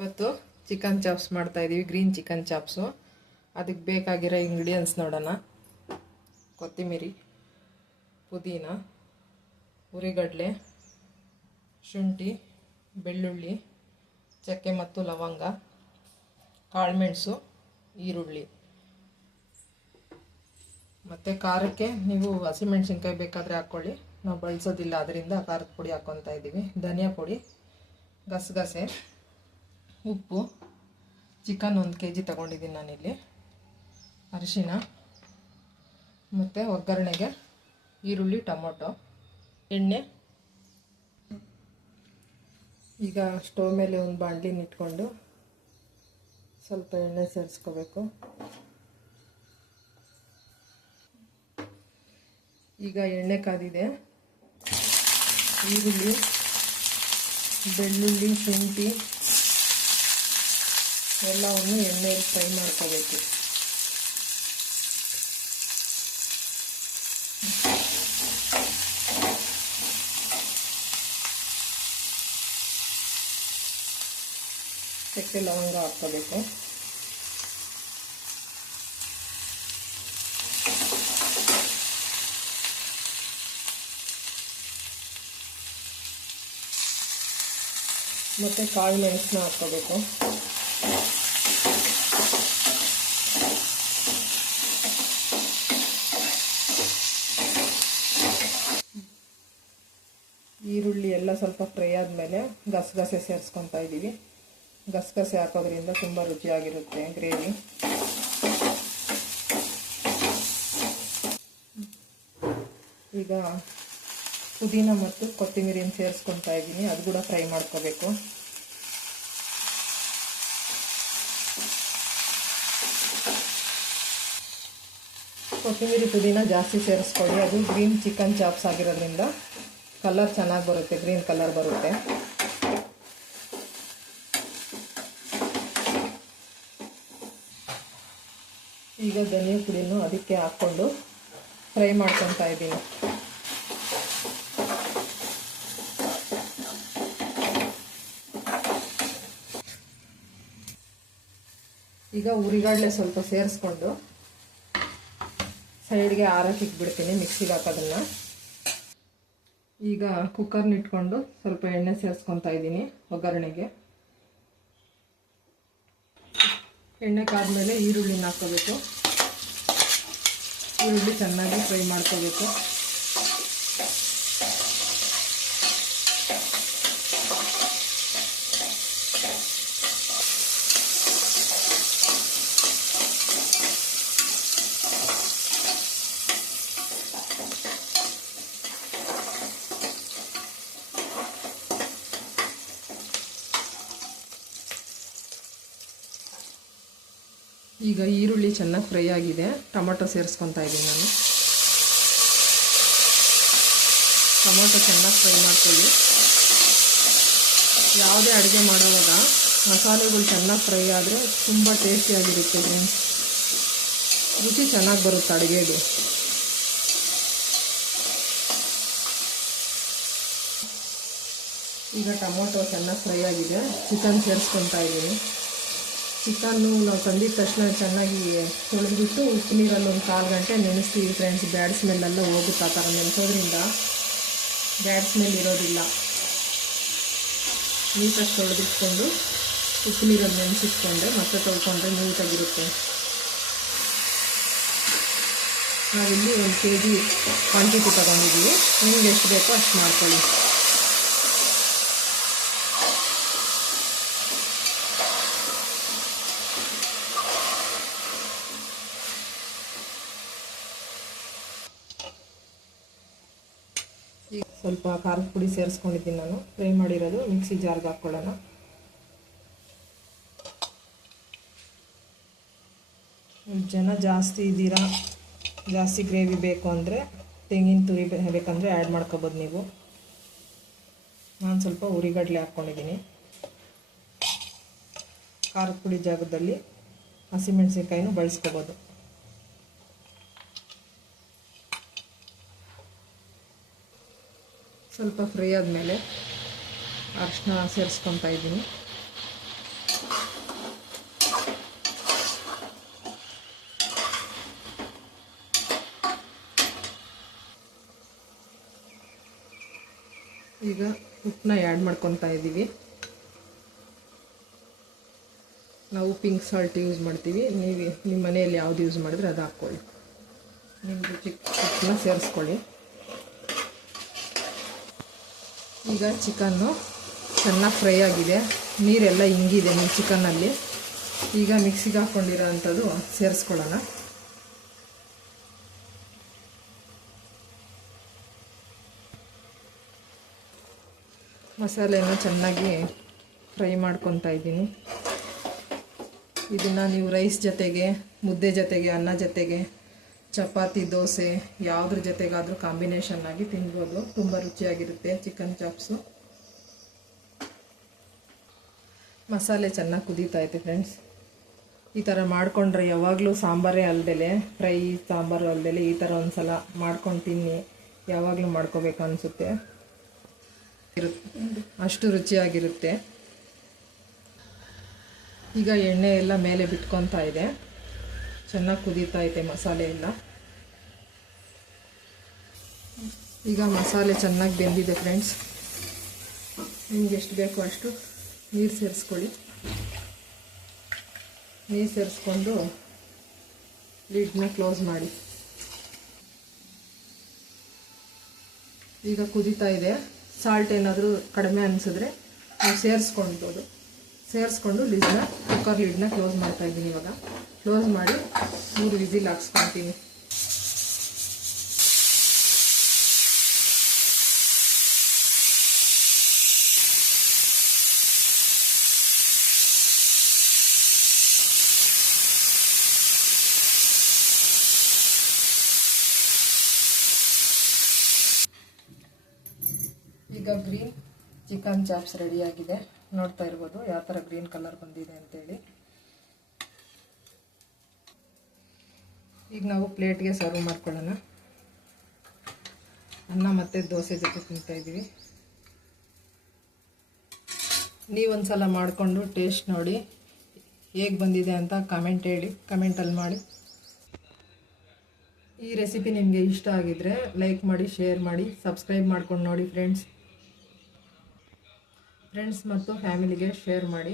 ಇವತ್ತು chicken chops ಮಾಡ್ತಾ ಇದೀವಿ, ಗ್ರೀನ್ ಚಿಕನ್ ಚಾಪ್ಸು. ಅದಕ್ಕೆ ಬೇಕಾಗಿರೋ ಇಂಗ್ರೀಡಿಯೆಂಟ್ಸ್ ನೋಡೋಣ. ಕೊತ್ತಂಬರಿ, ಪುದೀನ, ಹುರಿಗಡಲೆ, ಶುಂಠಿ, ಬೆಳ್ಳುಳ್ಳಿ, ಚಕ್ಕೆ ಮತ್ತು ಲವಂಗ, ಕಾಳುಮೆಣಸು, ಈರುಳ್ಳಿ. ಮತ್ತು ಖಾರಕ್ಕೆ ನೀವು ಹಸಿಮೆಣಸಿನ್ಕಾಯಿ ಬೇಕಾದರೆ ಹಾಕ್ಕೊಳ್ಳಿ, ನಾವು ಬಳಸೋದಿಲ್ಲ, ಅದರಿಂದ ಖಾರದ ಪುಡಿ ಹಾಕ್ಕೊತಾ ಇದ್ದೀವಿ. ಧನಿಯಾ ಪುಡಿ, ಗಸಗಸೆ, ಉಪ್ಪು, ಚಿಕನ್ 1 kg ತೊಗೊಂಡಿದ್ದೀನಿ ನಾನಿಲ್ಲಿ, ಅರಿಶಿನ, ಮತ್ತು ಒಗ್ಗರಣೆಗೆ ಈರುಳ್ಳಿ, ಟೊಮೊಟೊ, ಎಣ್ಣೆ. ಈಗ ಸ್ಟವ್ ಮೇಲೆ ಒಂದು ಬಾಣಲಿನ ಇಟ್ಕೊಂಡು ಸ್ವಲ್ಪ ಎಣ್ಣೆ ಸೇರಿಸ್ಕೋಬೇಕು. ಈಗ ಎಣ್ಣೆ ಕಾದಿದೆ. ಈರುಳ್ಳಿ, ಬೆಳ್ಳುಳ್ಳಿ, ಶುಂಠಿ ಎಲ್ಲವನ್ನು ಎಣ್ಣೆಯಲ್ಲಿ ಫ್ರೈ ಮಾಡ್ಕೋಬೇಕು. ಚಕ್ಕೆ ಲವಂಗ ಹಾಕ್ಕೋಬೇಕು. ಮತ್ತು ಕಾಳು ಮೆಣಸನ್ನ ಹಾಕ್ಕೋಬೇಕು. ಈರುಳ್ಳಿ ಎಲ್ಲ ಸ್ವಲ್ಪ ಫ್ರೈ ಆದಮೇಲೆ ಗಸಗಸೆ ಸೇರಿಸ್ಕೊತಾ ಇದ್ದೀವಿ. ಗಸಗಸೆ ಹಾಕೋದ್ರಿಂದ ತುಂಬ ರುಚಿಯಾಗಿರುತ್ತೆ ಗ್ರೇವಿ. ಈಗ ಪುದೀನ ಮತ್ತು ಕೊತ್ತಂಬರಿನ ಸೇರಿಸ್ಕೊತಾ ಇದ್ದೀನಿ, ಅದು ಕೂಡ ಫ್ರೈ ಮಾಡ್ಕೋಬೇಕು. ಕೊತ್ತಂಬರಿ ಪುದೀನ ಜಾಸ್ತಿ ಸೇರಿಸ್ಕೊಳ್ಳಿ, ಅದು ಗ್ರೀನ್ ಚಿಕನ್ ಚಾಪ್ಸ್ ಆಗಿರೋದ್ರಿಂದ ಕಲರ್ ಚೆನ್ನಾಗಿ ಬರುತ್ತೆ, ಗ್ರೀನ್ ಕಲರ್ ಬರುತ್ತೆ. ಈಗ ಧನಿಯಾ ಪುಡಿನೂ ಅದಕ್ಕೆ ಹಾಕ್ಕೊಂಡು ಫ್ರೈ ಮಾಡ್ಕೊತಾ ಇದ್ದೀನಿ. ಈಗ ಹುರಿಗಡಲೆ ಸ್ವಲ್ಪ ಸೇರಿಸ್ಕೊಂಡು ಸೈಡ್ಗೆ ಆರಕ್ಕೆ ಇಟ್ಬಿಡ್ತೀನಿ, ಮಿಕ್ಸಿಗೆ ಹಾಕೋದನ್ನು. ಈಗ ಕುಕ್ಕರ್ನ ಇಟ್ಕೊಂಡು ಸ್ವಲ್ಪ ಎಣ್ಣೆ ಸೇರಿಸ್ಕೊತಾ ಇದ್ದೀನಿ ಒಗ್ಗರಣೆಗೆ. ಎಣ್ಣೆ ಕಾದ್ಮೇಲೆ ಈರುಳ್ಳಿನ ಹಾಕ್ಕೋಬೇಕು. ಈರುಳ್ಳಿ ಚೆನ್ನಾಗಿ ಫ್ರೈ ಮಾಡ್ಕೋಬೇಕು. ಈಗ ಈರುಳ್ಳಿ ಚೆನ್ನಾಗಿ ಫ್ರೈ ಆಗಿದೆ, ಟೊಮೊಟೊ ಸೇರಿಸ್ಕೊತಾ ಇದ್ದೀನಿ ನಾನು. ಟೊಮೊಟೊ ಚೆನ್ನಾಗಿ ಫ್ರೈ ಮಾಡ್ಕೊಳ್ಳಿ. ಯಾವುದೇ ಅಡುಗೆ ಮಾಡುವಾಗ ಮಸಾಲೆಗಳು ಚೆನ್ನಾಗಿ ಫ್ರೈ ಆದರೆ ತುಂಬ ಟೇಸ್ಟಿಯಾಗಿರುತ್ತೆ, ರುಚಿ ಚೆನ್ನಾಗಿ ಬರುತ್ತೆ ಅಡುಗೆಗೆ. ಈಗ ಟೊಮೊಟೊ ಚೆನ್ನಾಗಿ ಫ್ರೈ ಆಗಿದೆ, ಚಿಕನ್ ಸೇರಿಸ್ಕೊತಾ ಇದ್ದೀನಿ. ಚಿಕನ್ನು ನಾವು ತಂದಿದ ತಕ್ಷಣ ಚೆನ್ನಾಗಿ ತೊಳೆದ್ಬಿಟ್ಟು ಉಪ್ಪು ನೀರಲ್ಲಿ ಒಂದು 1/4 ಗಂಟೆ ನೆನೆಸ್ತೀವಿ ಫ್ರೆಂಡ್ಸ್. ಬ್ಯಾಡ್ ಸ್ಮೆಲ್ಲೆಲ್ಲ ಹೋಗುತ್ತೆ, ಆ ಥರ ನೆನೆಸೋದ್ರಿಂದ ಬ್ಯಾಡ್ ಸ್ಮೆಲ್ ಇರೋದಿಲ್ಲ. ನೀಟಾಗಿ ತೊಳೆದಿಟ್ಕೊಂಡು ಉಪ್ಪು ನೀರಲ್ಲಿ ನೆನೆಸಿಟ್ಕೊಂಡ್ರೆ ಮತ್ತೆ ತೊಳ್ಕೊಂಡ್ರೆ ನೀಟಾಗಿರುತ್ತೆ. ನಾವಿಲ್ಲಿ 1 kg ಕ್ವಾಂಟಿಟಿ ತೊಗೊಂಡಿದ್ದೀವಿ, ನಿಮ್ಗೆ ಎಷ್ಟು ಬೇಕೋ ಅಷ್ಟು ಮಾಡ್ಕೊಳ್ಳಿ. ಈಗ ಸ್ವಲ್ಪ ಖಾರದ ಪುಡಿ ಸೇರಿಸ್ಕೊಂಡಿದ್ದೀನಿ ನಾನು, ಫ್ರೈ ಮಾಡಿರೋದು. ಮಿಕ್ಸಿ ಜಾರ್ಗೆ ಹಾಕ್ಕೊಳ್ಳೋಣ. ಜನ ಜಾಸ್ತಿ ಇದ್ದೀರಾ, ಜಾಸ್ತಿ ಗ್ರೇವಿ ಬೇಕು ಅಂದರೆ ತೆಂಗಿನ ತುರಿ ಬೇಕಂದರೆ ಆ್ಯಡ್ ಮಾಡ್ಕೊಬೋದು ನೀವು. ನಾನು ಸ್ವಲ್ಪ ಹುರಿಗಡಲೆ ಹಾಕ್ಕೊಂಡಿದ್ದೀನಿ. ಖಾರದ ಪುಡಿ ಜಾಗದಲ್ಲಿ ಹಸಿಮೆಣಸಿನ್ಕಾಯಿನೂ ಬಳಸ್ಕೋಬೋದು. ಸ್ವಲ್ಪ ಫ್ರೈ ಆದಮೇಲೆ ಅರಿಶಿನ ಸೇರಿಸ್ಕೊತಾ ಇದ್ದೀನಿ. ಈಗ ಉಪ್ಪನ್ನ ಆ್ಯಡ್ ಮಾಡ್ಕೊತಾ ಇದ್ದೀವಿ. ನಾವು ಪಿಂಕ್ ಸಾಲ್ಟ್ ಯೂಸ್ ಮಾಡ್ತೀವಿ, ನೀವು ನಿಮ್ಮ ಮನೆಯಲ್ಲಿ ಯಾವ್ದು ಯೂಸ್ ಮಾಡಿದ್ರೆ ಅದು ಹಾಕ್ಕೊಳ್ಳಿ. ನಿಮ್ಮ ರುಚಿ ಉಪ್ಪನ್ನ ಸೇರಿಸ್ಕೊಳ್ಳಿ. ಈಗ ಚಿಕನ್ನು ಚೆನ್ನಾಗಿ ಫ್ರೈ ಆಗಿದೆ, ನೀರೆಲ್ಲ ಹಿಂಗಿದೆ ನಿಮ್ಮ ಚಿಕನ್ನಲ್ಲಿ. ಈಗ ಮಿಕ್ಸಿಗೆ ಹಾಕ್ಕೊಂಡಿರೋ ಅಂಥದ್ದು ಸೇರಿಸ್ಕೊಳ್ಳೋಣ. ಮಸಾಲೆನ ಚೆನ್ನಾಗಿ ಫ್ರೈ ಮಾಡ್ಕೊತಾ ಇದ್ದೀನಿ. ಇದನ್ನು ನೀವು ರೈಸ್ ಜೊತೆಗೆ, ಮುದ್ದೆ ಜೊತೆಗೆ, ಅನ್ನ ಜೊತೆಗೆ, ಚಪಾತಿ, ದೋಸೆ ಯಾವುದ್ರ ಜೊತೆಗಾದರೂ ಕಾಂಬಿನೇಷನ್ ಆಗಿ ತಿನ್ಬೋದು. ತುಂಬ ರುಚಿಯಾಗಿರುತ್ತೆ ಚಿಕನ್ ಚಾಪ್ಸು. ಮಸಾಲೆ ಚೆನ್ನಾಗಿ ಕುದೀತಾ ಐತೆ ಫ್ರೆಂಡ್ಸ್. ಈ ಥರ ಮಾಡಿಕೊಂಡ್ರೆ ಯಾವಾಗಲೂ ಸಾಂಬಾರೇ ಅಲ್ದಲೆ, ಫ್ರೈ ಸಾಂಬಾರು ಅಲ್ದಲೆ ಈ ಥರ ಒಂದು ಸಲ ಮಾಡ್ಕೊಂಡು ತಿನ್ನಿ. ಯಾವಾಗಲೂ ಮಾಡ್ಕೋಬೇಕು ಅನಿಸುತ್ತೆ, ಅಷ್ಟು ರುಚಿಯಾಗಿರುತ್ತೆ. ಈಗ ಎಣ್ಣೆ ಎಲ್ಲ ಮೇಲೆ ಬಿಟ್ಕೊತಾ ಇದೆ, ಚೆನ್ನಾಗಿ ಕುದೀತಾ ಐತೆ ಮಸಾಲೆ ಎಲ್ಲ. ಈಗ ಮಸಾಲೆ ಚೆನ್ನಾಗಿ ಬೆಂದಿದೆ ಫ್ರೆಂಡ್ಸ್. ನಿಮ್ಗೆ ಎಷ್ಟು ಬೇಕೋ ಅಷ್ಟು ನೀರು ಸೇರಿಸ್ಕೊಳ್ಳಿ. ನೀರು ಸೇರಿಸ್ಕೊಂಡು ಲಿಡ್ನ ಕ್ಲೋಸ್ ಮಾಡಿ. ಈಗ ಕುದೀತಾ ಇದೆ. ಸಾಲ್ಟ್ ಏನಾದರೂ ಕಡಿಮೆ ಅನಿಸಿದ್ರೆ ನಾವು ಸೇರಿಸ್ಕೊಂಡು ಕುಕ್ಕರ್ ಲಿಡ್ನ ಕ್ಲೋಸ್ ಮಾಡ್ತಾ ಇದ್ದೀನಿ. ಇವಾಗ ಕ್ಲೋಸ್ ಮಾಡಿ 3 ವಿಸಿಲ್ ಹಾಕ್ಸ್ಕೊತೀನಿ. ಈಗ ಗ್ರೀನ್ ಚಿಕನ್ ಚಾಪ್ಸ್ ರೆಡಿಯಾಗಿದೆ. ನೋಡ್ತಾ ಇರ್ಬೋದು ಯಾವ ಥರ ಗ್ರೀನ್ ಕಲರ್ ಬಂದಿದೆ ಅಂತೇಳಿ. ಈಗ ನಾವು ಪ್ಲೇಟ್ಗೆ ಸರ್ವ್ ಮಾಡ್ಕೊಳ್ಳೋಣ. ಅನ್ನ ಮತ್ತು ದೋಸೆ ಜೊತೆ ತಿಂತಾ ಇದ್ದೀವಿ. ನೀವೊಂದ್ಸಲ ಮಾಡಿಕೊಂಡು ಟೇಸ್ಟ್ ನೋಡಿ ಹೇಗೆ ಬಂದಿದೆ ಅಂತ ಕಮೆಂಟಲ್ಲಿ ಮಾಡಿ. ಈ ರೆಸಿಪಿ ನಿಮಗೆ ಇಷ್ಟ ಆಗಿದ್ರೆ ಲೈಕ್ ಮಾಡಿ, ಶೇರ್ ಮಾಡಿ, ಸಬ್ಸ್ಕ್ರೈಬ್ ಮಾಡ್ಕೊಂಡು ನೋಡಿ ಫ್ರೆಂಡ್ಸ್ ಮತ್ತು ಫ್ಯಾಮಿಲಿಗೆ ಶೇರ್ ಮಾಡಿ.